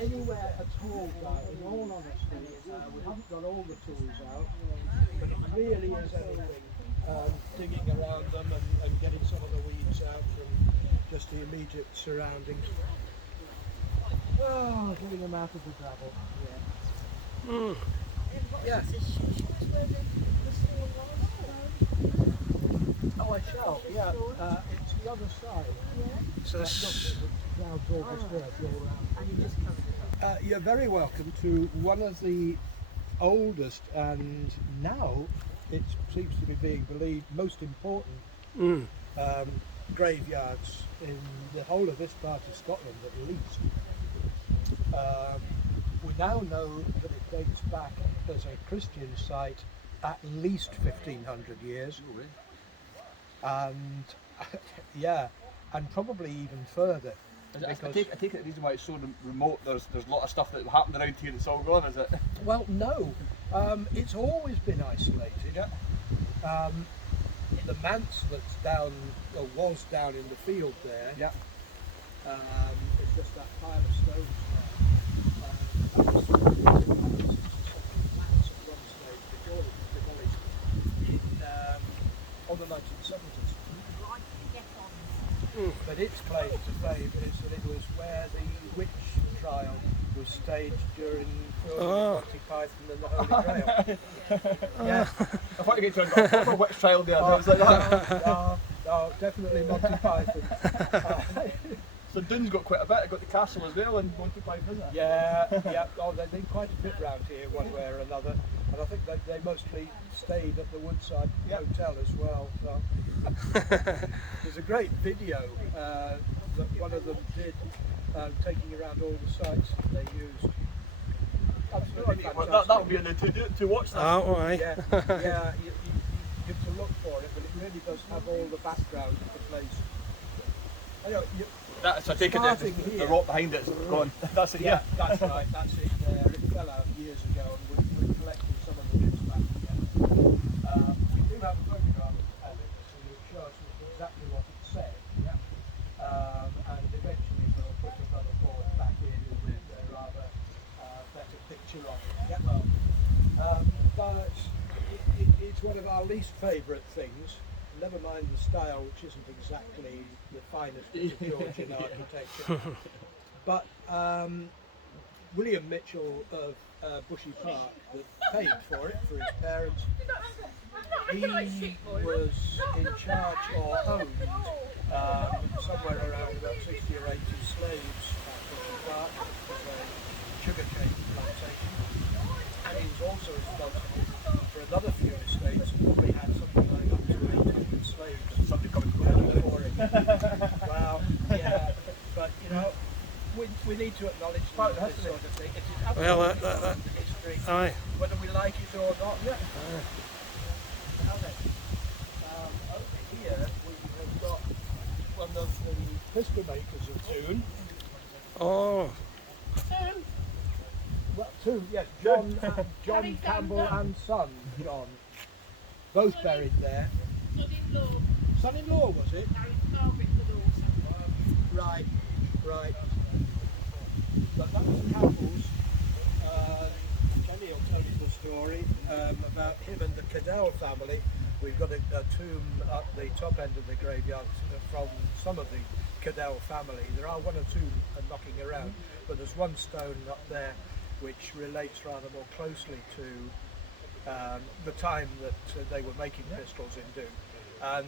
Anywhere at all, in all honesty, we haven't got all the tools out, but it really is anything. Digging around them and getting some of the weeds out from just the immediate surroundings. Oh, getting them out of the gravel. Yeah. Oh, I shall. Yeah, it's the other side. So you're very welcome to one of the oldest and now it seems to be being believed most important graveyards in the whole of this part of Scotland at least. We now know that it dates back as a Christian site at least 1500 years. And yeah, and probably even further. I take it the reason why it's so remote, there's a lot of stuff that happened around here that's all gone, is it? Well, no. It's always been isolated. The manse that's down, or was down in the field there, it's just that pile of stones on the 1970s. But its claim to fame is that it was where the witch trial was staged during Monty Python and the Holy Grail. Yeah. I thought you were going to talk about a witch trial there. I was like, no, definitely Monty Python. So Doune's got quite a bit. It got the castle as well and Monty Python, isn't it? Yeah. Oh, they've been quite a bit round here, one way or another. And I think they mostly stayed at the Woodside Hotel as well. So. There's a great video that one of them did, taking around all the sites that they used. Absolutely fantastic. That would be in the to watch that. Oh, aye. Yeah, you have to look for it, but it really does have all the background of the place. So I take it the rock behind it's gone. That's it, yeah. That's right, that's it there. It fell out years ago and we're collecting some of the bits back again. We do have a photograph of it, so it shows exactly what it said. And eventually we'll put another board back in with a rather better picture of it. But it's one of our least favourite things. Never mind the style, which isn't exactly the finest of Georgian architecture. But William Mitchell of Bushy Park, that paid for it for his parents, he was in charge or owned somewhere around about 60 or 80 slaves at Bushy Park. It was a sugarcane plantation. And he was also responsible for another few estates and probably had something like up to 800 slaves. Something coming for him. Wow, yeah. But you know, we need to acknowledge this sort of thing. It is absolutely history, aye. whether we like it or not. Yeah. Over here we have got one of the pistol makers of Doune. Oh. Well, two, yes, John Campbell and son John, both buried there. Son-in-law, was it? Right. But that was Campbell's. Jenny will tell you the story about him and the Cadel family. We've got a tomb at the top end of the graveyard from some of the Cadel family. There are one or two knocking around, but there's one stone up there which relates rather more closely to the time that they were making pistols in Doune. And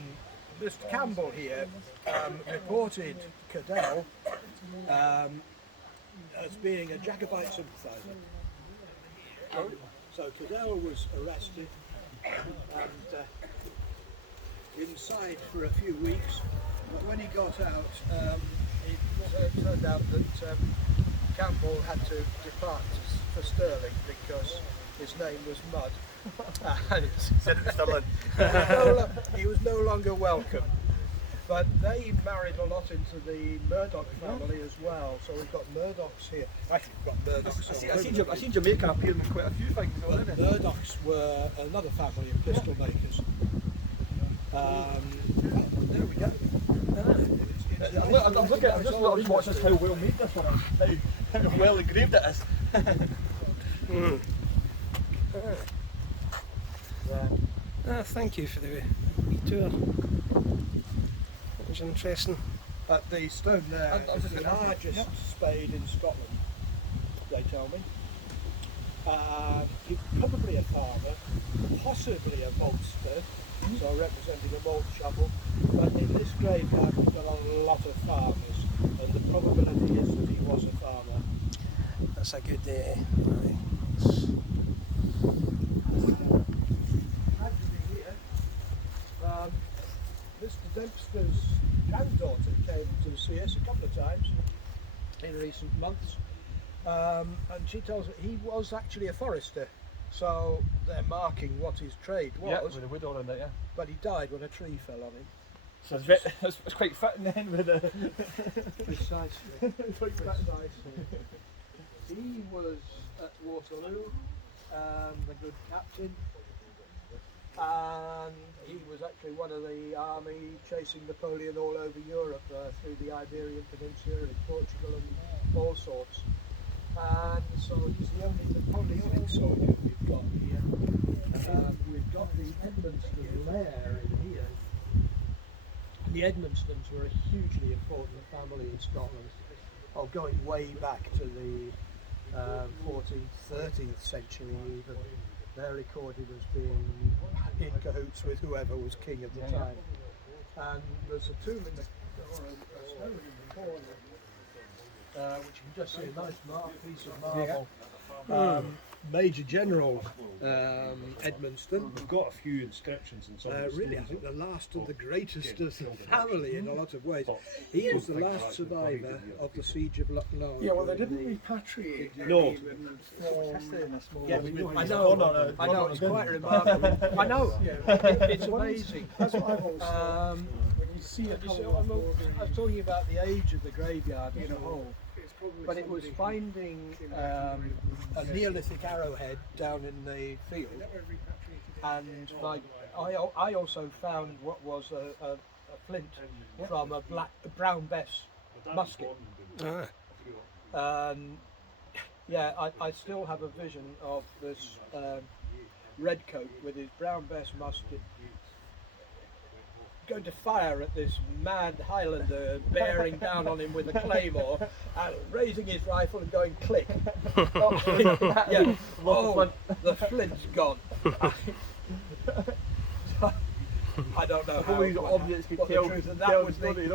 Mr. Campbell here reported Cadel as being a Jacobite sympathiser. So Cadel was arrested and inside for a few weeks, but when he got out, it turned out that Campbell had to depart for Stirling because his name was Mud. And said it was Stirling. He was no longer welcome. But they married a lot into the Murdoch family as well, so we've got Murdochs here. Actually, we've got Murdochs. I seen Jamaica appearing in quite a few things. Murdochs were another family of pistol makers. There we go. I'm just watching how well made this one is, how well engraved it is. Thank you for the wee tour. It was interesting. But the stone there is the largest spade in Scotland, they tell me. He's probably a farmer, possibly a maltster, so representing a malt shovel. But in this graveyard we've got a lot of farmers, and the probability is that he was a farmer. That's a good day. Actually here, Mr. Dempster's granddaughter came to see us a couple of times in recent months, and she tells me he was actually a forester, so they're marking what his trade was. Yeah, with the wood all around it, yeah. But he died when a tree fell on him. So it's quite fitting then with the... Precisely. Precisely. He was at Waterloo, the good captain, and he was actually one of the army chasing Napoleon all over Europe through the Iberian Peninsula and Portugal and all sorts. And so he's the only Napoleonic soldier we've got here. We've got the Edmonstone lair in here. The Edmonstones were a hugely important family in Scotland, going way back to the 14th, 13th century even. They're recorded as being in cahoots with whoever was king at the time. And there's a tomb in the, or a stone in the corner, which you can just see a nice piece of marble. Major General Edmonstone. We've got a few inscriptions and some. Really, I think the last and the greatest of the family in a lot of ways. He is the last survivor of the siege of Lucknow. Yeah, well, they didn't repatriate. No. Yeah, I know, it's quite remarkable. I know, it's amazing. That's what I've always when you see a I was talking about the age of the graveyard as a whole, but it was finding a Neolithic arrowhead down in the field, and I also found what was a flint from a brown bess musket. Yeah, I still have a vision of this redcoat with his brown bess musket going to fire at this mad Highlander bearing down on him with a claymore, raising his rifle and going click. Yeah. Oh, the flint's gone. I don't know how, what the truth of that would be,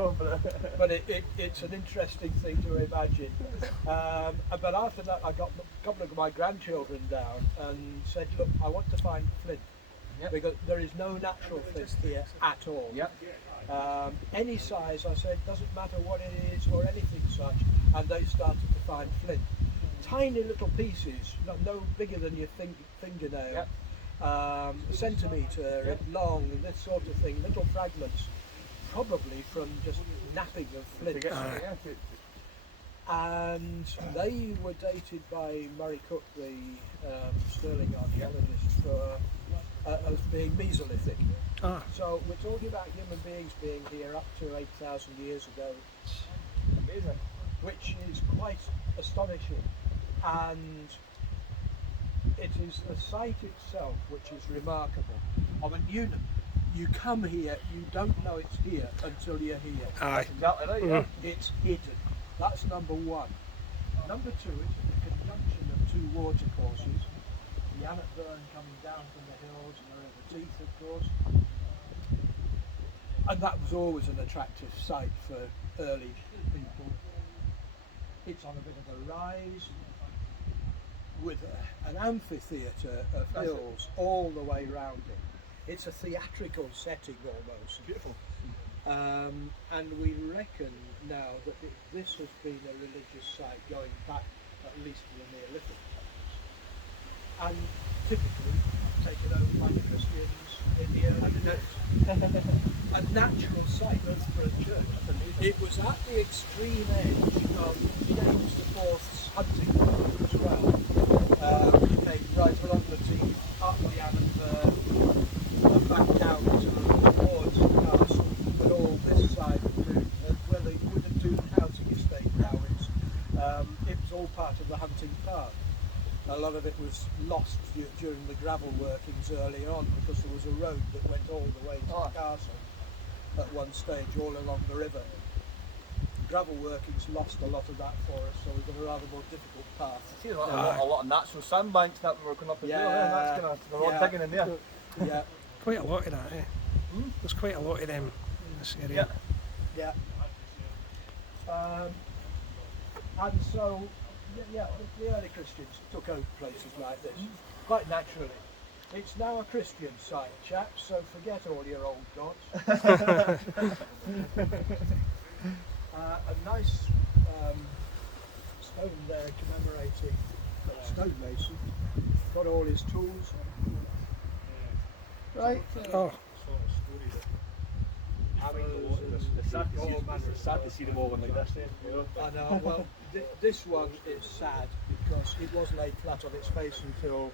but it's an interesting thing to imagine. But after that I got a couple of my grandchildren down and said, look, I want to find flint. Because there is no natural flint here at all. Any size, I said, doesn't matter what it is or anything such, and they started to find flint. Tiny little pieces, no bigger than your fingernail, centimetre long, and this sort of thing, little fragments, probably from just napping of flint. And they were dated by Murray Cook, the Stirling archaeologist, as being Mesolithic. So we're talking about human beings being here up to 8,000 years ago. Amazing. Which is quite astonishing. And it is the site itself which is remarkable. I mean, you come here, you don't know it's here until you're here. Exactly right, It's hidden. That's number one. Number two, it's the conjunction of two watercourses. The Bannockburn coming down from the hills and the River Teith, of course. And that was always an attractive site for early people. It's on a bit of a rise with an amphitheatre of hills all the way round it. It's a theatrical setting almost. Beautiful. And we reckon now that this has been a religious site going back at least to the Neolithic times. And typically taken over by the Christians in the early days. A natural site for a church. It was at the extreme edge of James IV's hunting ground as well. You came right along the Tees, up the Bannockburn, and back down to towards the castle, and all A lot of it was lost during the gravel workings early on because there was a road that went all the way to the castle at one stage, all along the river. Gravel workings lost a lot of that for us, so we've got a rather more difficult path. I see a lot of natural sandbanks that we're going up as well, and that's kind of, they're all digging in there. Yeah. Quite a lot of that, eh? There's quite a lot of them in this area. Yeah. And so, the early Christians took over places like this, quite naturally. It's now a Christian site, chaps, so forget all your old gods. A nice stone there commemorating a stonemason. Got all his tools. Right? Oh, It's sad to see them all in like this, you know. I know, well, this one is sad because it was laid flat on its face until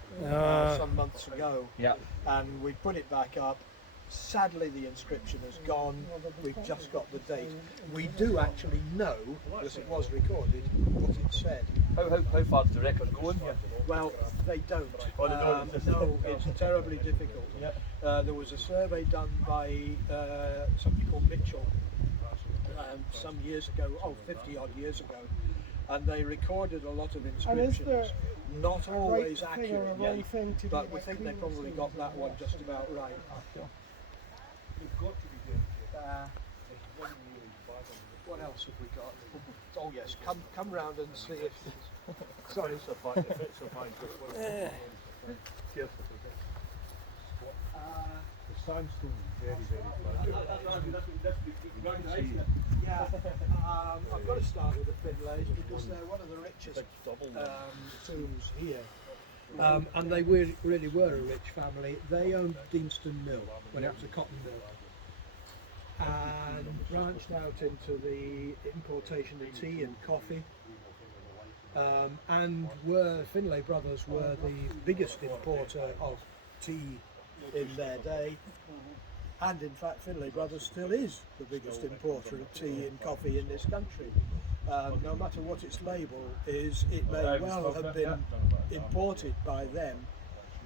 some months ago. Yeah. And we put it back up. Sadly, the inscription has gone. We've just got the date. We do actually know, because it was recorded, what it said. How far does the record go in here? Well, they don't. Oh, they don't? No, it's terribly difficult. Yeah. There was a survey done by somebody called Mitchell some years ago, 50 odd years ago, and they recorded a lot of inscriptions. Not always accurate, but we think they probably got that one just about right. What else have we got? Oh yes, come round and see if. Sorry. The sandstone is very, very flat. Yeah, I've got to start with the Finlays because they're one of the richest tombs here. And they really were a rich family. They owned Beaston Mill when it was a cotton mill, and branched out into the importation of tea and coffee. And Finlay brothers were the biggest importer of tea in their day, and in fact Finlay brothers still is the biggest importer of tea and coffee in this country. No matter what its label is, it may well have been imported by them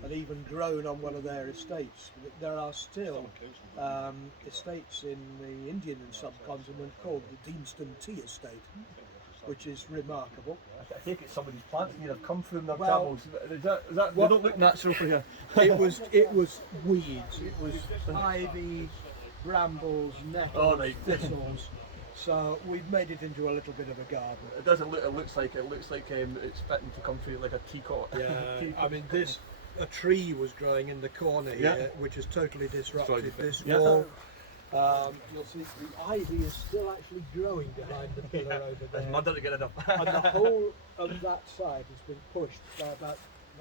and even grown on one of their estates. There are still estates in the Indian subcontinent called the Beaston Tea Estate, which is remarkable. I take it somebody's plants may have come from their Well, travels. They don't look natural for you. It was weeds. It was ivy, brambles, nettles, thistles. So we've made it into a little bit of a garden. It doesn't look. It looks like it's fitting to come through like a teapot. Yeah, I mean a tree was growing in the corner here, which has totally disrupted this wall. You'll see the ivy is still actually growing behind the pillar over there. There's mud to get it up. And the whole of that side has been pushed by about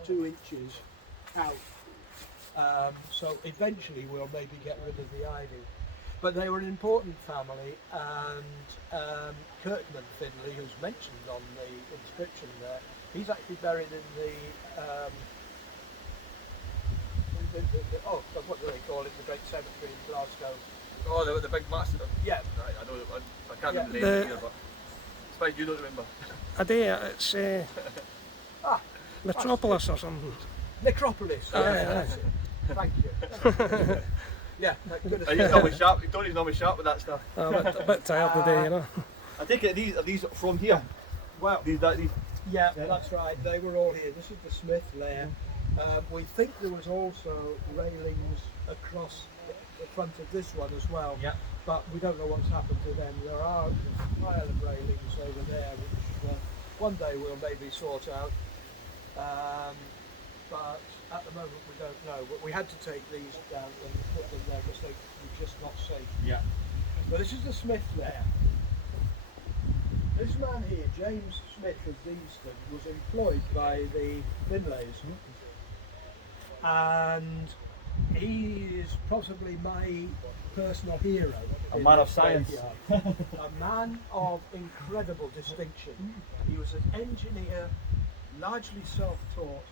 2 inches out. So eventually we'll maybe get rid of the ivy. But they were an important family, and Kirkman Finlay, who's mentioned on the inscription there, he's actually buried in the what do they call it? The great cemetery in Glasgow. Oh, the big massive. Yeah. Right, I know. I can't remember the name here, but it's fine. You don't remember. I do. It's Metropolis or something. Necropolis. That's it. Thank you. Yeah, good. He's always sharp. Tony's always sharp with that stuff. I'm a bit tired today, you know. I take it these from here. Well, These. yeah, that's right. They were all here. This is the Smith lair. We think there was also railings across the front of this one as well. Yeah. But we don't know what's happened to them. There are a pile of railings over there, which one day we'll maybe sort out. But at the moment we don't know. But we had to take these down and put them there because they were just not safe. Yeah. But this is the Smith lair. This man here, James Smith of Beaston, was employed by the Finlays, and he is possibly my personal hero. A man of science. A man of incredible distinction. He was an engineer, largely self-taught,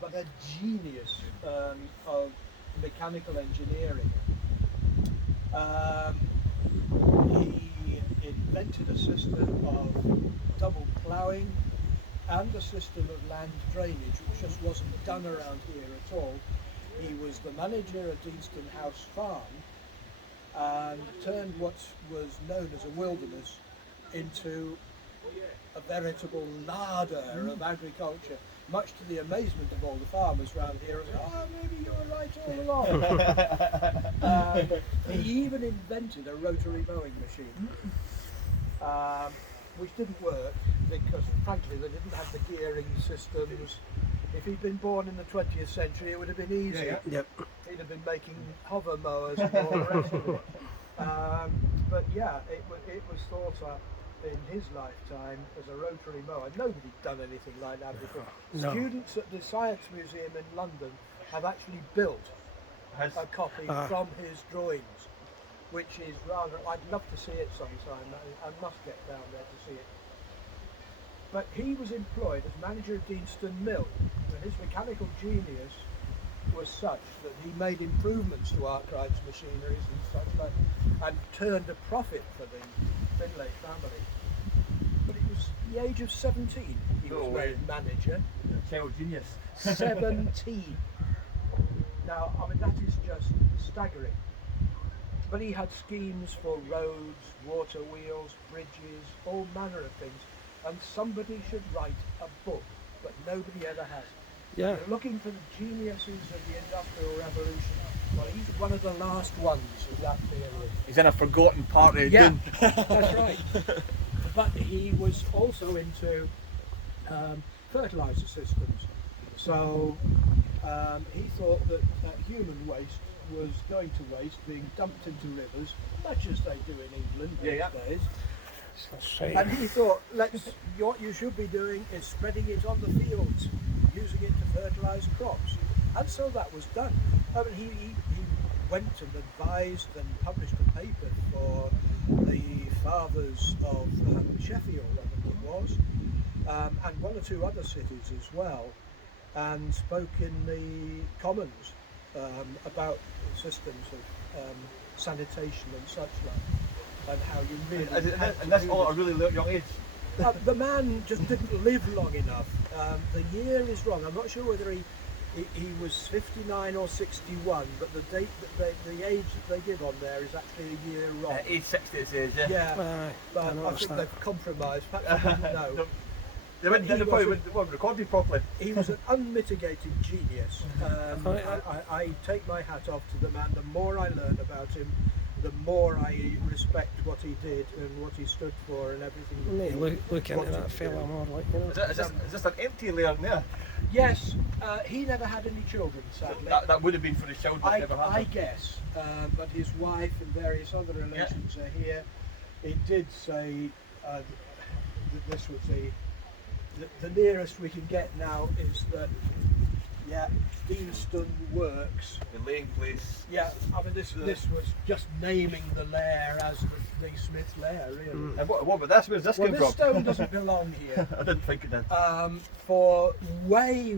but a genius of mechanical engineering. He invented a system of double ploughing and a system of land drainage which just wasn't done around here at all. He was the manager of Beaston House Farm and turned what was known as a wilderness into a veritable larder of agriculture, much to the amazement of all the farmers around here. Oh, maybe you were right all along. He even invented a rotary mowing machine, which didn't work because, frankly, they didn't have the gearing systems. If he'd been born in the 20th century, it would have been easy. Yep. He'd have been making hover mowers and all the rest of it. But yeah, it was thought up in his lifetime as a rotary mower. Nobody'd done anything like that before. No. Students at the Science Museum in London have actually built a copy from his drawings, which is rather, I'd love to see it sometime. I must get down there to see it. But he was employed as manager of Beaston Mill, and his mechanical genius was such that he made improvements to Arkwright's machineries and such like, and turned a profit for the Finlay family. But it was the age of 17 he was made manager. Child genius. 17. Now, I mean, that is just staggering. But he had schemes for roads, water wheels, bridges, all manner of things. And somebody should write a book, but nobody ever has. Yeah. You're looking for the geniuses of the Industrial Revolution. Well, he's one of the last ones of that period. He's in a forgotten part of Yeah, Doune. that's right. But he was also into fertilizer systems. So he thought that through waste was going to waste, being dumped into rivers, much as they do in England these days. That's right. And he thought, what you should be doing is spreading it on the fields, using it to fertilise crops. And so that was done. I mean, he went and advised and published a paper for the fathers of Sheffield, I think it was, and one or two other cities as well, and spoke in the Commons about systems of sanitation and such like, and how you really had And to that's do all at a this. really young age. The man just didn't live long enough. The year is wrong. I'm not sure whether he was 59 or 61, but the date that the age that they give on there is actually a year wrong. Age 60 it says, yeah. Yeah, but I noticed think that. they've compromised. Perhaps I didn't know. They went, He they probably was weren't recorded properly. He was an unmitigated genius. I take my hat off to the man. The more I learn about him, the more I respect what he did and what he stood for and everything. Mate, look into wanted that to fella do. more, like, you know. Is this an empty layer in there? Yes, he never had any children, sadly. That would have been for his children if never had I them. guess, but his wife and various other relations are here. It did say that this was the nearest we can get now is that, Beaston works. The laying place. Yeah, I mean this was just naming the lair as the Smith lair, really. And what about this? Where's this Well, come this from? stone doesn't belong here. I didn't think it did. For way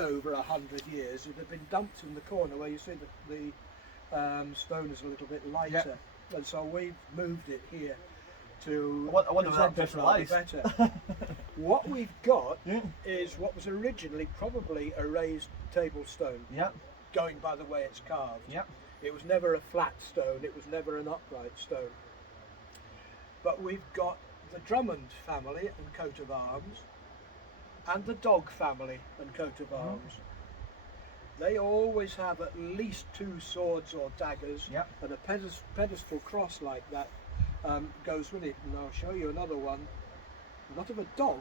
over 100 years, it had been dumped in the corner where you see the stone is a little bit lighter, and so we've moved it here to I wonder where that present it impression rather lies. better. What we've got is what was originally probably a raised table stone, Yeah. going by the way it's carved. Yeah. It was never a flat stone, it was never an upright stone. But we've got the Drummond family and coat of arms, and the Dog family and coat of arms. They always have at least 2 swords or daggers, Yep. and a pedestal cross like that goes with it. And I'll show you another one, not of a dog,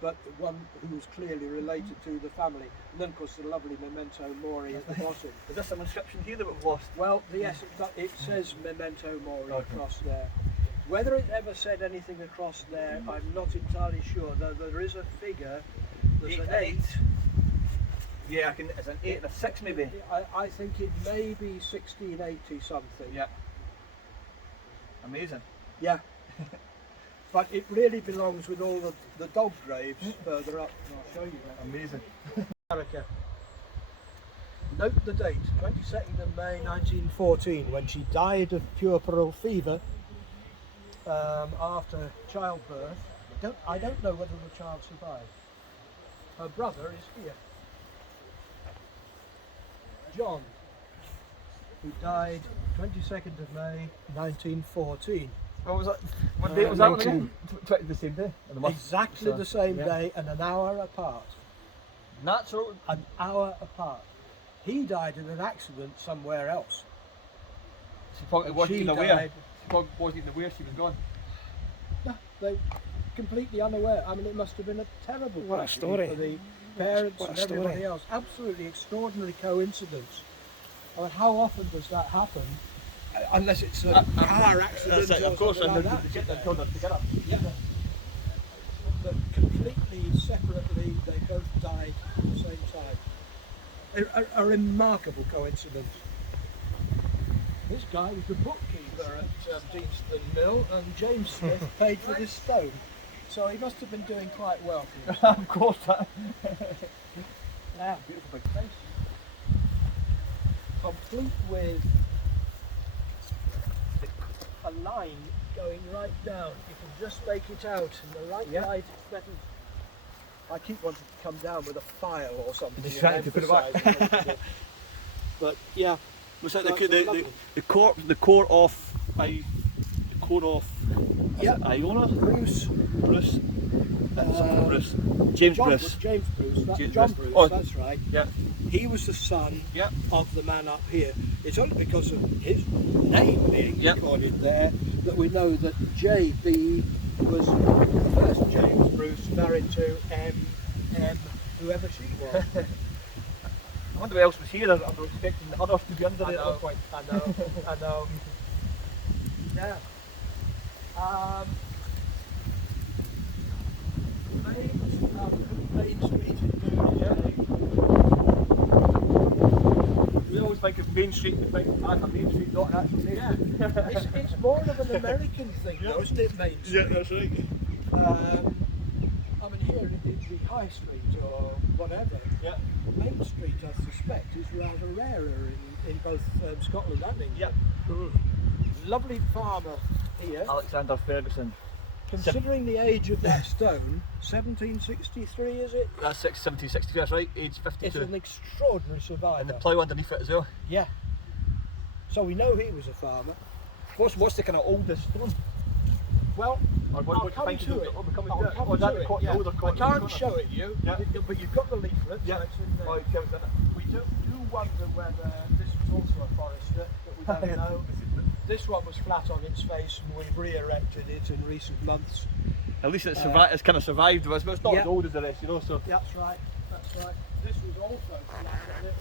but one who's clearly related to the family. And then of course the lovely memento mori at the bottom. Is this an inscription here that we've lost? Well, yes, it says memento mori Okay. across there. Whether it ever said anything across there, I'm not entirely sure, though there is a figure, there's an 8. Yeah, it's an 8 and a 6 maybe. I think it may be 1680 something. Yeah. Amazing. Yeah. But it really belongs with all the dog graves further up. And I'll show you that. Amazing. America. Note the date, 22nd of May 1914, when she died of puerperal fever after childbirth. I don't know whether the child survived. Her brother is here. John, who died 22nd of May 1914. What was that? What date was that one 19 again? The same day? Or the month? Exactly So, the same yeah. day and an hour apart. Natural. An hour apart. He died in an accident somewhere else. She probably And wasn't she even aware. died- She probably wasn't even aware she was gone. No, they completely unaware. I mean, it must have been a terrible What a tragedy story. for the parents What a and everybody story. else. Absolutely extraordinary coincidence. I mean, how often does that happen? Unless it's a car accident or Of course, something and like they that. get killed together. Yeah. But completely separately, they both died at the same time. A remarkable coincidence. This guy was the bookkeeper at Beaston Mill, and James Smith paid for this stone. So he must have been doing quite well for himself. Of course, that. Now, Beautiful big face. complete with a line going right down. You can just make it out in the right light. It's better. I keep wanting to come down with a file or something. Just and trying to put it back. emphasise it. But yeah, Was that That's lovely. the core of Yeah. Iona? Bruce. Bruce. Uh, Bruce. James John, Bruce. James Bruce. James John Bruce. Bruce. Oh. That's right. Yeah. He was the son Yeah. of the man up here. It's only because of his name being Yep. recorded there that we know that JB was the first James Bruce married to M, whoever she was. I wonder who else was here. I'm expecting the others to be under I it at know, one point. I know. Yeah. Main Street in We always think of Main Street and think that's a Main Street, not an actual name. Yeah. It's more of an American thing, though, isn't it, Main Street? that's right. I mean, here in the High Street or whatever, Yeah. Main Street, I suspect, is rather rarer in both Scotland and England. Yeah. Lovely farmer here. Alexander Ferguson. Considering the age of that stone, 1763 is it? That's 1760, that's right, age It's 52. an extraordinary survivor. And the plough underneath it as well. Yeah. So we know he was a farmer. What's the kind of oldest stone? Well, Or I'll what come you think to is it. I'll come I'll to it. come Oh, that to it, caught yeah. the older I caught can't the corner. show it you, Yeah. but you've got the leaflet, Yeah. so it's in there. Oh, it tells that. We do wonder whether this was also a forester, but we don't know. This one was flat on its face and we've re-erected it in recent months. At least it's it's kind of survived with us, but it's not Yeah. as old as the rest, you know. So That's right, that's right. This was also flat on it.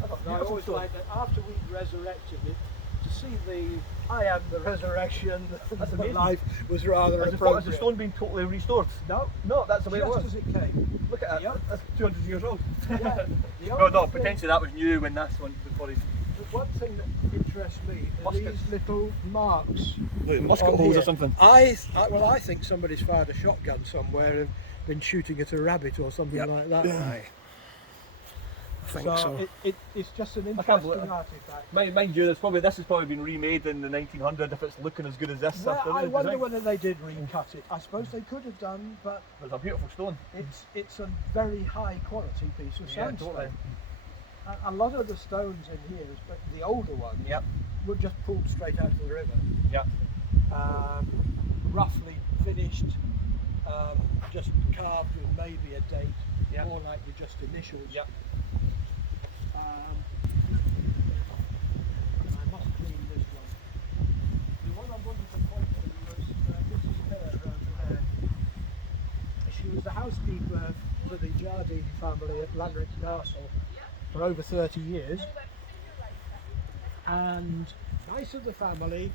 that's a And I beautiful always stone. like that after we'd resurrected it, to see the I am the resurrection That's of amazing. life was rather Has the appropriate. stone been totally restored? No, No, that's the way it just was. as it came. Look at that. Yep. That's 200 years old. Yeah. The No, only no, thing- potentially that was new when that's one before he. The one thing that interests me are Muskets. these little marks. Musket on holes or here. something. I think somebody's fired a shotgun somewhere and been shooting at a rabbit or something Yep. like that. Aye. I think so. It's just an can't interesting believe it. artifact. Mind you, this has probably been remade in the 1900s if it's looking as good as this. Well, after I the wonder design. whether they did recut it. I suppose they could have done, but It's a beautiful stone. it's a very high quality piece of Yeah, sandstone. totally. A lot of the stones in here, the older ones, Yep. were just pulled straight out of the river. Yeah. Roughly finished, just carved with maybe a date, Yeah. more likely just initials. Yeah. I must clean this one. The one I wanted to point to was this is her over there. She was the housekeeper for the Jardine family at Lanrick Castle for over 30 years. And nice of the family,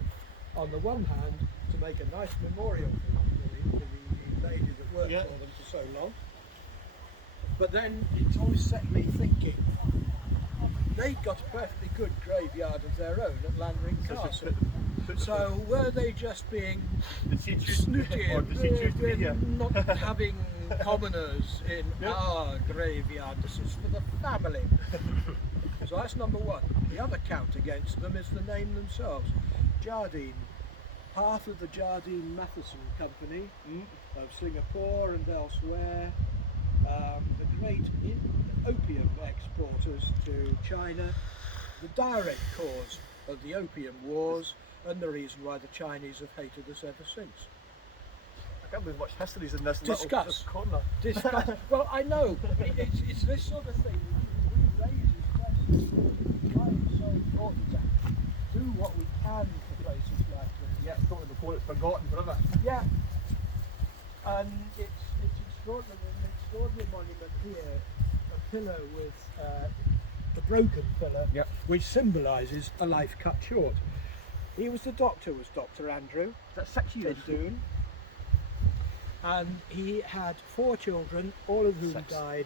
on the one hand, to make a nice memorial for the lady that worked Yeah. for them for so long. But then it's always set me thinking, they'd got a perfectly good graveyard of their own at Lanrick Castle. So were they just being Did she choose snooty or did she choose to be here? and not having commoners in Yeah. our graveyard? This is for the family. So that's number one. The other count against them is the name themselves. Jardine, part of the Jardine Matheson Company of Singapore and elsewhere. the great opium exporters to China, the direct cause of the Opium Wars, and the reason why the Chinese have hated us ever since. I can't believe much history's in this Discuss. little this corner. Discuss. Well, I know. It's this sort of thing. We raise these questions. Why it's so important to do what we can for places like this. Yeah, it's totally before it's forgotten forever. Yeah. And it's extraordinary. An extraordinary monument here. A pillar with the broken pillar, Yep. which symbolises a life cut short. He was Dr. Andrew Is that 6 years? in Doune. And he had 4 children, all of whom 6. died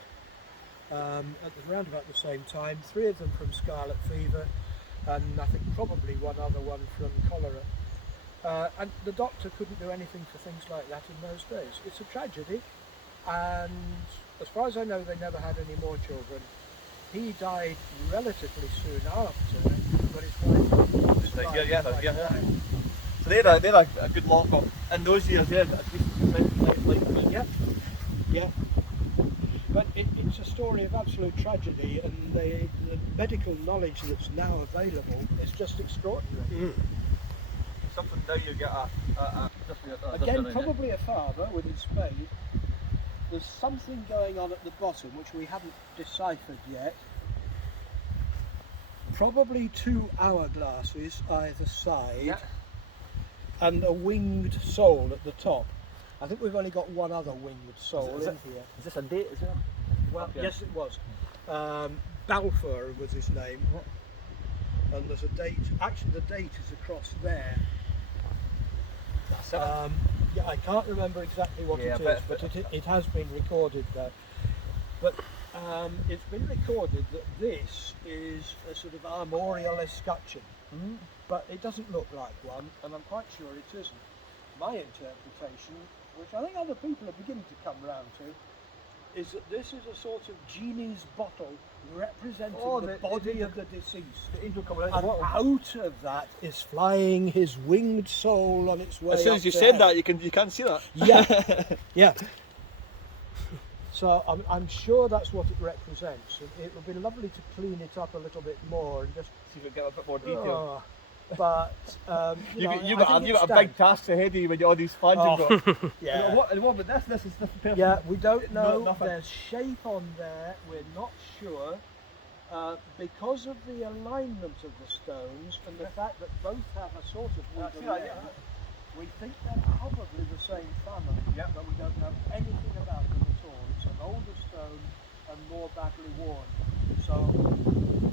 around about the same time. 3 of them from scarlet fever, and I think probably one other one from cholera. And the doctor couldn't do anything for things like that in those days. It's a tragedy, and as far as I know, they never had any more children. He died relatively soon after, but his wife died Yeah. quite young. So they're a good lot, but in those years, yeah, at least like me. Yeah, yeah. But it's a story of absolute tragedy, and the medical knowledge that's now available is just extraordinary. Something now you get a Again, probably a father with his spade. There's something going on at the bottom which we haven't deciphered yet. Probably 2 hourglasses either side. Yeah. And a winged soul at the top. I think we've only got one other winged soul Is in it- here. Is this a date as well? Well, Okay. yes, it was. Balfour was his name. And there's a date. Actually, the date is across there. That's it. Yeah, I can't remember exactly what Yeah, it is, but it has been recorded there. But it's been recorded that this is a sort of armorial escutcheon. But it doesn't look like one, and I'm quite sure it isn't. My interpretation, which I think other people are beginning to come round to, is that this is a sort of genie's bottle representing the body of the deceased. The angel coming out And of the water. out of that is flying his winged soul on its way. As soon up as you to said heaven. that, you can see that. Yeah, yeah. So I'm sure that's what it represents. It would be lovely to clean it up a little bit more and just. See if we get a bit more detail. But You know, got I think it a big stands. task ahead of you with all these fans you've got. Yeah. And what about this? This is the person. Yeah, we don't know. nothing. There's shape on there. We're not sure because of the alignment of the stones and the fact that both have a sort of see wiggle that, end. yeah. We think they're probably the same family, Yeah. but we don't know anything about them at all. It's an older stone and more badly worn. So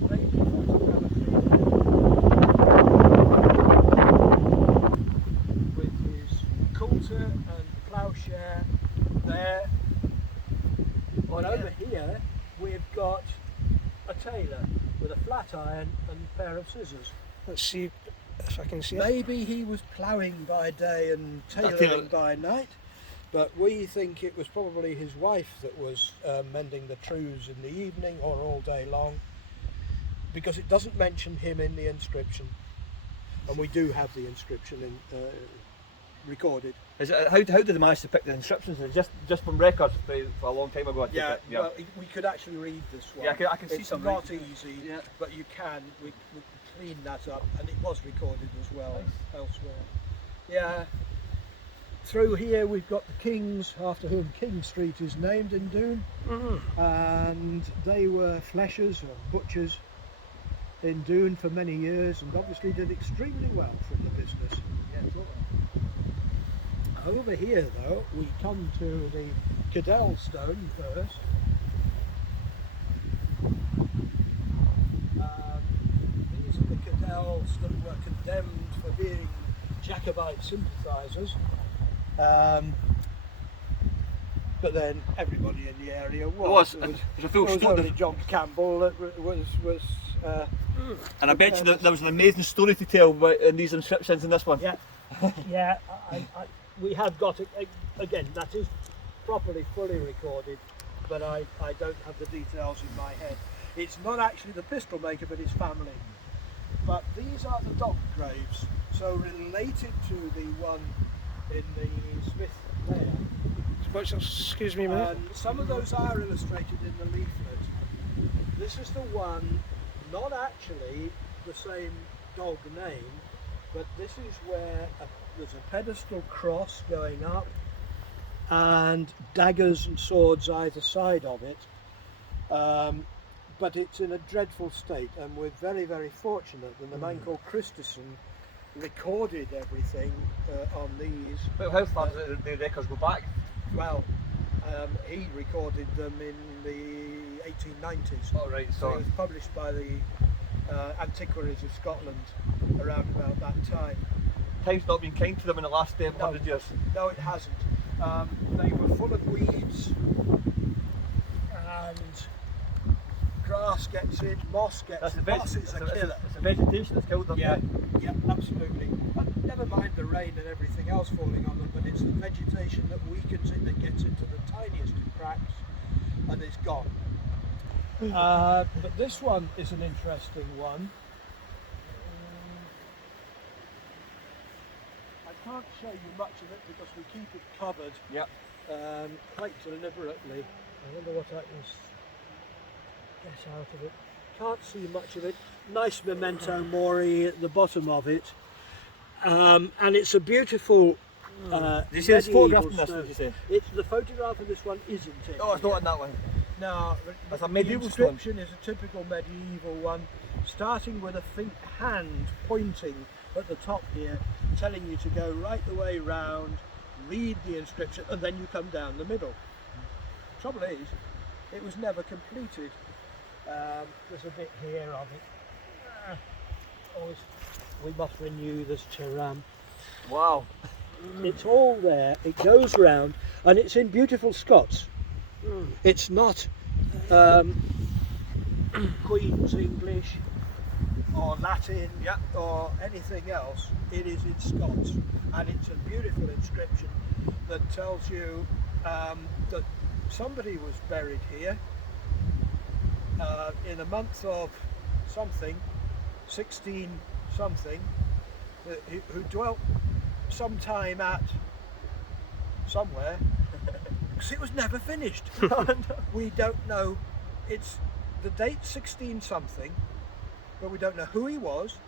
maybe photogrammetry with his coulter and ploughshare there. And over here we've got a tailor with a flat iron and a pair of scissors. Let's see if I can see it. Maybe he was ploughing by day and tailoring by night, but we think it was probably his wife that was mending the trews in the evening or all day long, because it doesn't mention him in the inscription, and we do have the inscription in, recorded. Is it, how did they manage to pick the inscriptions? Is it just from records for a long time ago? I take it? Well, we could actually read this one. Yeah, I can see it's some not reading. easy, Yeah. but you can. We clean that up, and it was recorded as well elsewhere. Yeah. Through here we've got the Kings, after whom King Street is named in Doune, and they were fleshers or butchers in Doune for many years, and obviously did extremely well from the business. Yeah, totally. Over here though, we come to the Cadel Stone first. These are the Cadels that were condemned for being Jacobite sympathisers. But then everybody in the area was. There's a full It was story. only John Campbell that was And I bet you that there was an amazing story to tell in these inscriptions in this one. yeah, yeah. We have got it again. That is properly, fully recorded, but I don't have the details in my head. It's not actually the pistol maker, but his family. But these are the dog graves, so related to the one in the Smith Lair. What's excuse me a minute? And some of those are illustrated in the leaflet. This is the one, not actually the same dog name, but this is where there's a pedestal cross going up and daggers and swords either side of it. But it's in a dreadful state, and we're very, very fortunate that the man called Christensen recorded everything on these. But how far does the records go back? Well, he recorded them in the 1890s. Oh, right, So so it was published by the Antiquaries of Scotland around about that time. time's not been kind to them in the last 100 No. years. No, it hasn't. They were full of weeds, and grass gets in, moss gets in. Moss is a killer. It's the vegetation that's killed them. Yeah, yeah, absolutely. And never mind the rain and everything else falling on them, but it's the vegetation that weakens it, that gets into the tiniest of cracks, and it's gone. But this one is an interesting one. I can't show you much of it because we keep it covered Yeah. quite deliberately. I wonder what I can get out of it. Can't see much of it. Nice memento mori at the bottom of it. And it's a beautiful Did you see this photograph in medieval this, stone. did you say? It's the photograph of this one isn't it? Oh, it's not in that one. No, That's a the medieval stone. inscription is a typical medieval one, starting with a hand pointing at the top here, telling you to go right the way round, read the inscription, and then you come down the middle. Trouble is, it was never completed. There's a bit here of it. We must renew this Cheram. Wow. It's all there, it goes round, and it's in beautiful Scots. It's not Queen's English or Latin or anything else. It is in Scots, and it's a beautiful inscription that tells you that somebody was buried here in a month of something, 16 something, who dwelt sometime at somewhere, because it was never finished. We don't know. It's the date 16 something, but we don't know who he was,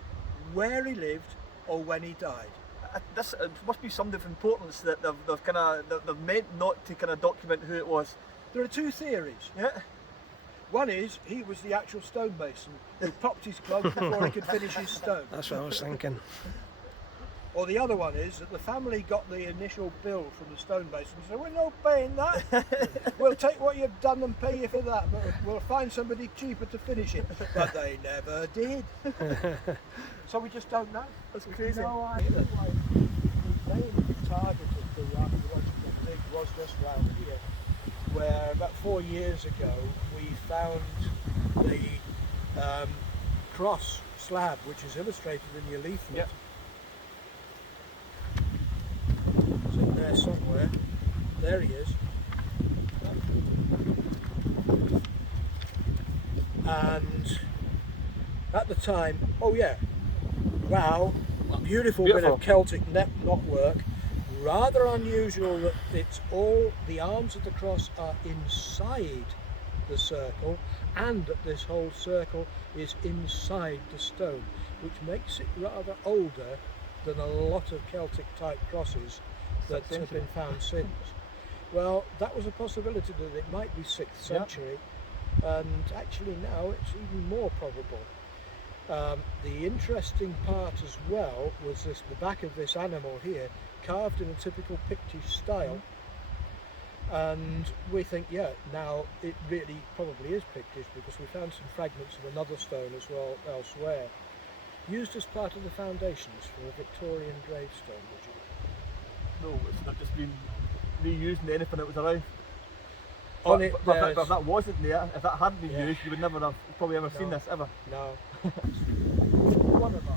where he lived, or when he died. This must be somebody from Portland that they've meant not to kind of document who it was. There are two theories. Yeah. One is he was the actual stonemason who popped his clog before he could finish his stone. That's what I was thinking. Or the other one is that the family got the initial bill from the stonemason and said, "We're not paying that. We'll take what you've done and pay you for that, but we'll find somebody cheaper to finish it." But they never did. So we just don't know. That's crazy. No idea. The main target of the archaeological dig was just round here, where about 4 years ago we found the cross slab, which is illustrated in your leaflet. Yep. It's in there somewhere. There he is. And at the time, oh yeah, wow, beautiful bit Beautiful. of Celtic knotwork. Rather unusual that it's all, the arms of the cross are inside the circle, and that this whole circle is inside the stone, which makes it rather older than a lot of Celtic type crosses that have been found since. Well, that was a possibility that it might be 6th century, and actually now it's even more probable. The interesting part as well was this, the back of this animal here, carved in a typical Pictish style, and we think, yeah, now it really probably is Pictish, because we found some fragments of another stone as well elsewhere, used as part of the foundations for a Victorian gravestone. No, it's just been reused in anything that was around. On But, it, but there's- if that wasn't there, if that hadn't been Yeah. used, you would never have probably ever seen No. this ever. No. One of our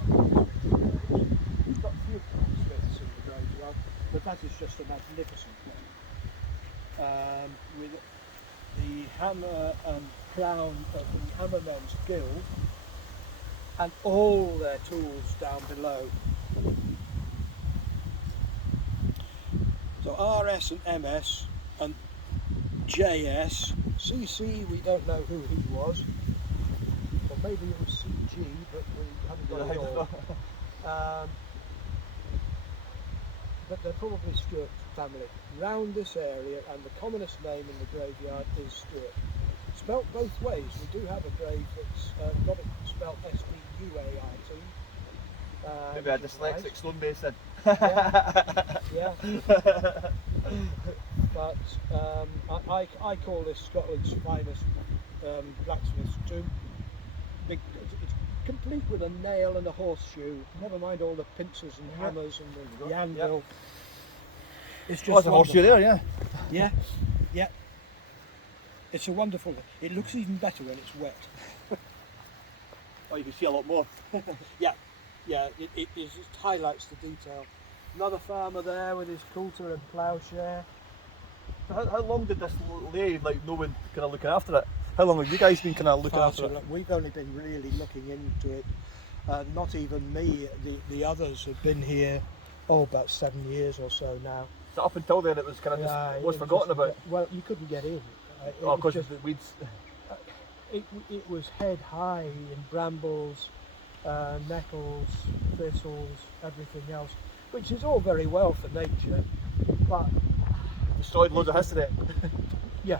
we've got a few smiths in the graveyard, but that is just a magnificent one. With the hammer and crown of the Hammermen's Guild, and all their tools down below. So RS and MS, JS. CC, we don't know who he was. Or maybe it was CG, but we haven't got it all. But they're probably Stuart family. Round this area, and the commonest name in the graveyard is Stuart. Spelt both ways. We do have a grave that's got it spelt S-T-U-A-I-T. Maybe a dyslexic stone basin. Yeah. But I call this Scotland's finest blacksmith's tomb. It's complete with a nail and a horseshoe. Never mind all the pincers and hammers and the anvil. It's just There's a horseshoe there, yeah. Yeah, yeah. It's a wonderful. It looks even better when it's wet. Oh, you can see a lot more. Yeah, it highlights the detail. Another farmer there with his coulter and ploughshare. How long did this lay, like, no one kind of looking after it? How long have you guys been kind of looking after it? We've only been really looking into it. Not even me. The others have been here, about 7 years or so now. So up until then it was kind of just was forgotten about? Well, you couldn't get in. Because of the weeds. It was head high in brambles, nettles, thistles, everything else, which is all very well for nature, but Destroyed loads of history. yeah,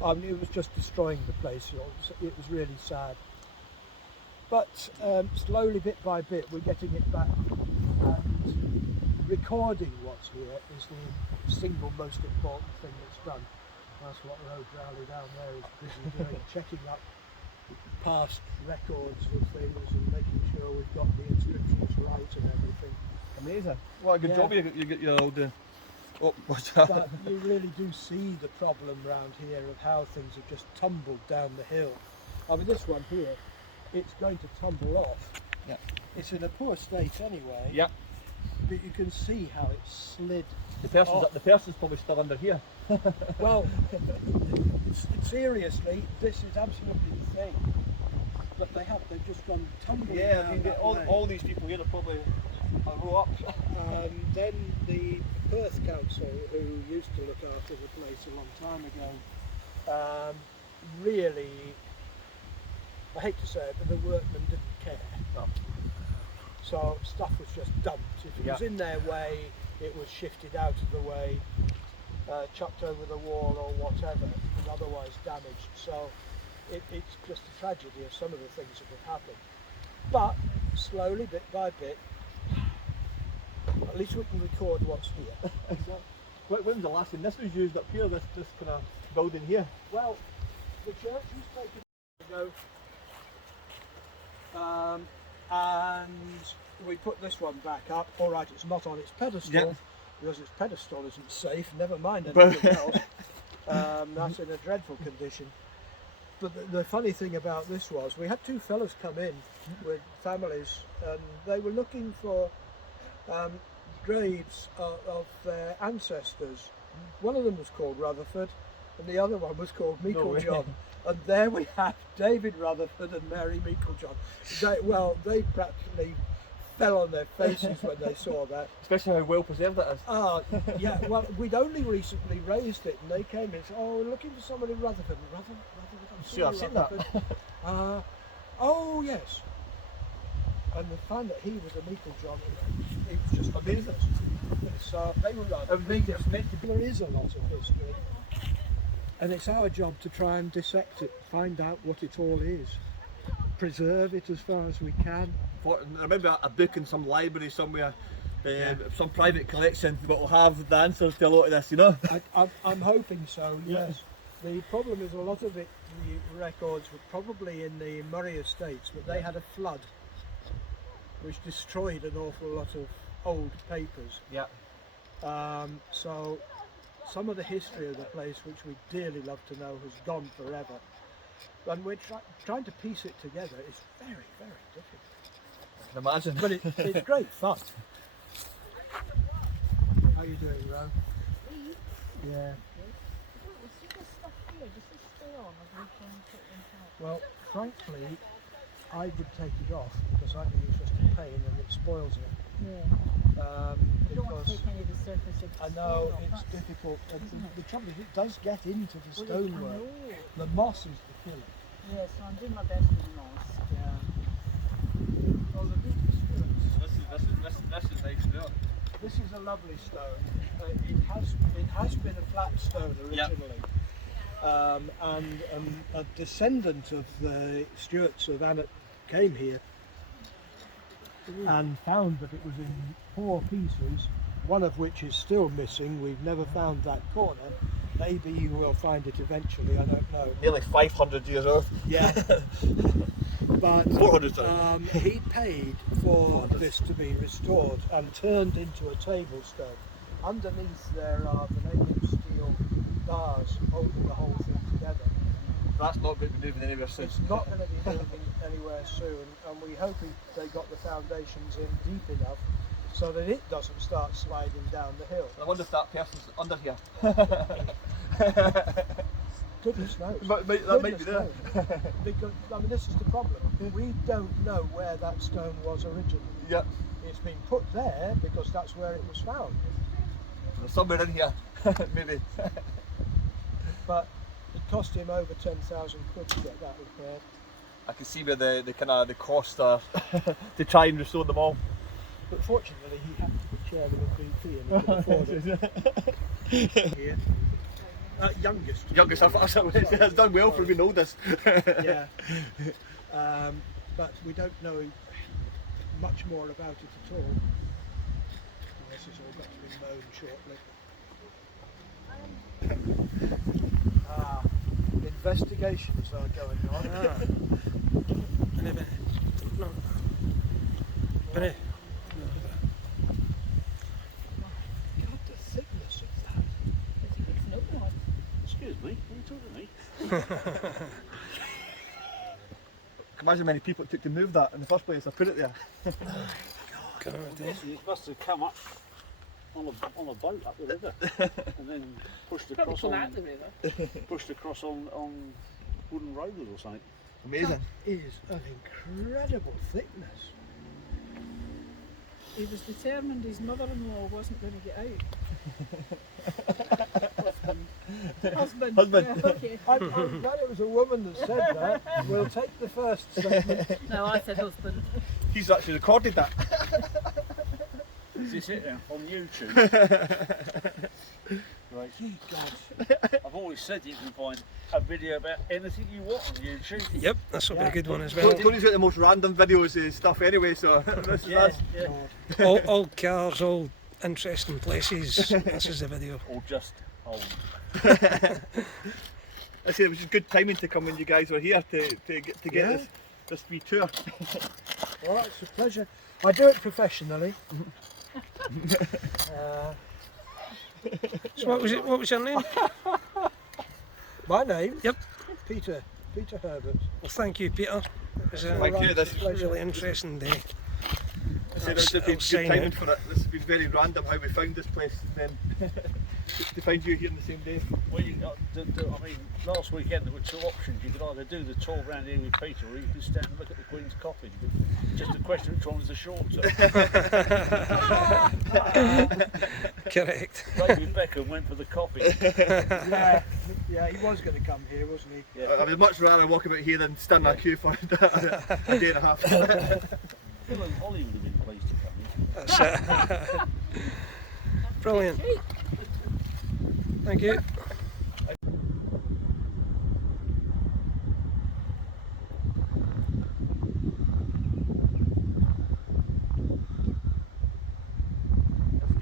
it was just destroying the place. It was really sad. But slowly, bit by bit, we're getting it back, and recording what's here is the single most important thing that's done. That's what Road Rally down there is busy doing, checking up past records of things and making sure we've got the inscriptions right and everything. Amazing. What a good job you get your old what's But that? you really do see the problem round here of how things have just tumbled down the hill. I mean, this one here, it's going to tumble off. Yeah. It's in a poor state anyway. Yeah. But you can see how it slid. The person's probably still under here. Well, seriously, this is absolutely the thing. But they've just gone tumbling Yeah, down I mean, that way. all these people here are probably a row up. Then the Perth Council, who used to look after the place a long time ago, really, I hate to say it, but the workmen didn't care. No. So stuff was just dumped. If it was in their way, it was shifted out of the way, chucked over the wall or whatever, and otherwise damaged. So it's just a tragedy of some of the things that have happened. But slowly, bit by bit, at least we can record what's here. Exactly. When was the last time this was used up here, this kind of building here? Well, the church was taken ago, and we put this one back up. All right, it's not on its pedestal because its pedestal isn't safe. Never mind anything else. That's in a dreadful condition. But the funny thing about this was we had two fellows come in with families, and they were looking for graves of their ancestors. One of them was called Rutherford and the other one was called Meiklejohn. And there we have David Rutherford and Mary Meiklejohn. They practically fell on their faces when they saw that. Especially how well preserved it is. Yeah, well, we'd only recently raised it, and they came in and said, "Oh, we're looking for somebody in Rutherford." Rutherford, Sure, I've seen that. Oh, yes. And we found that he was a Meiklejohn. It was just amazing. So they were right. There is a lot of history, and it's our job to try and dissect it, find out what it all is, preserve it as far as we can. I remember a book in some library somewhere, some private collection that will have the answers to a lot of this, you know? I'm hoping so, yes. The problem is a lot of it, the records were probably in the Murray Estates, but they had a flood which destroyed an awful lot of old papers. Yeah. So some of the history of the place, which we dearly love to know, has gone forever. And we're trying to piece it together. It's very, very difficult. I can imagine. But it's great fun. How are you doing, Ro? Yeah. Well, frankly, I would take it off because I think it's just a pain and it spoils it. Yeah. You don't want to Because take any of the surface of the I know stone off, it's that's- difficult. And isn't it? the trouble is, it does get into the Well, I stonework. know. The moss is the killer. Yeah, so I'm doing my best with the moss. Yeah. Well, the beauty stones. This is nice now. This is a lovely stone. It has been a flat stone originally, and a descendant of the Stuarts of Annet came here and found that it was in 4 pieces, one of which is still missing. We've never found that corner. Maybe you will find it eventually. I don't know. Nearly 500 years old. Yeah. But 400 sorry. he paid for this to be restored and turned into a table stone. Underneath there are vanadium steel bars holding the whole thing together. That's not going to be moving anywhere soon. It's not going to be moving anywhere soon, and we hope they got the foundations in deep enough so that it doesn't start sliding down the hill. I wonder if that person's under here. Goodness knows. That might be Goodness there. knows. Because, I mean, this is the problem. We don't know where that stone was originally. Yeah. It's been put there because that's where it was found. There's somewhere in here, maybe. But it cost him over 10,000 quid to get that repaired. I can see where the kind of the costs are to try and restore them all. But fortunately, he happened to be chairman of BP and he could afford it. Here. Youngest. Youngest, I've done well for being oldest. Yeah. But we don't know much more about it at all. This is all got to be mown shortly. Investigations are going on. No. Benny. God, the thickness of that. It's no one. Excuse me, are you talking to me? Imagine how many people it took to move that in the first place. I put it there. God, eh? It must have come up on a boat up the river and then pushed Probably across come on out the river. pushed across on wooden rollers or something. Amazing. Is an incredible thickness. He was determined his mother-in-law wasn't going to get out. Husband. Husband. Yeah, okay. I'm glad it was a woman that said that. We'll take the first segment. No, I said husband. He's actually recorded that. Is this it now? On YouTube? Right. Ye gods. I've always said you can find a video about anything you want on YouTube. Yep, this will be a good one as well. Tony's got the most random videos and stuff anyway, so this is us. Yeah. All cars, all interesting places. This is the video. Or just old. I say it was just good timing to come when you guys were here to get Yeah. this wee tour. Well, it's a pleasure. I do it professionally. So what was your name? My name? Yep. Peter Herbert. Well, thank you, Peter. It was a Thank you. This really interesting day. I said it's been I'll good sign timing it. for it. This has been very random how we found this place. Then to find you here on the same day. Well, I mean, last weekend there were 2 options. You could either do the tour around here with Peter, or you could stand and look at the Queen's coffin. Just a question which one was the shorter. Correct. David Beckham went for the coffin. Yeah, he was going to come here, wasn't he? I would much rather walk about here than stand in a queue for a day and a half. Phil and Holly would have been pleased to come here. That's it. Brilliant. Thank you.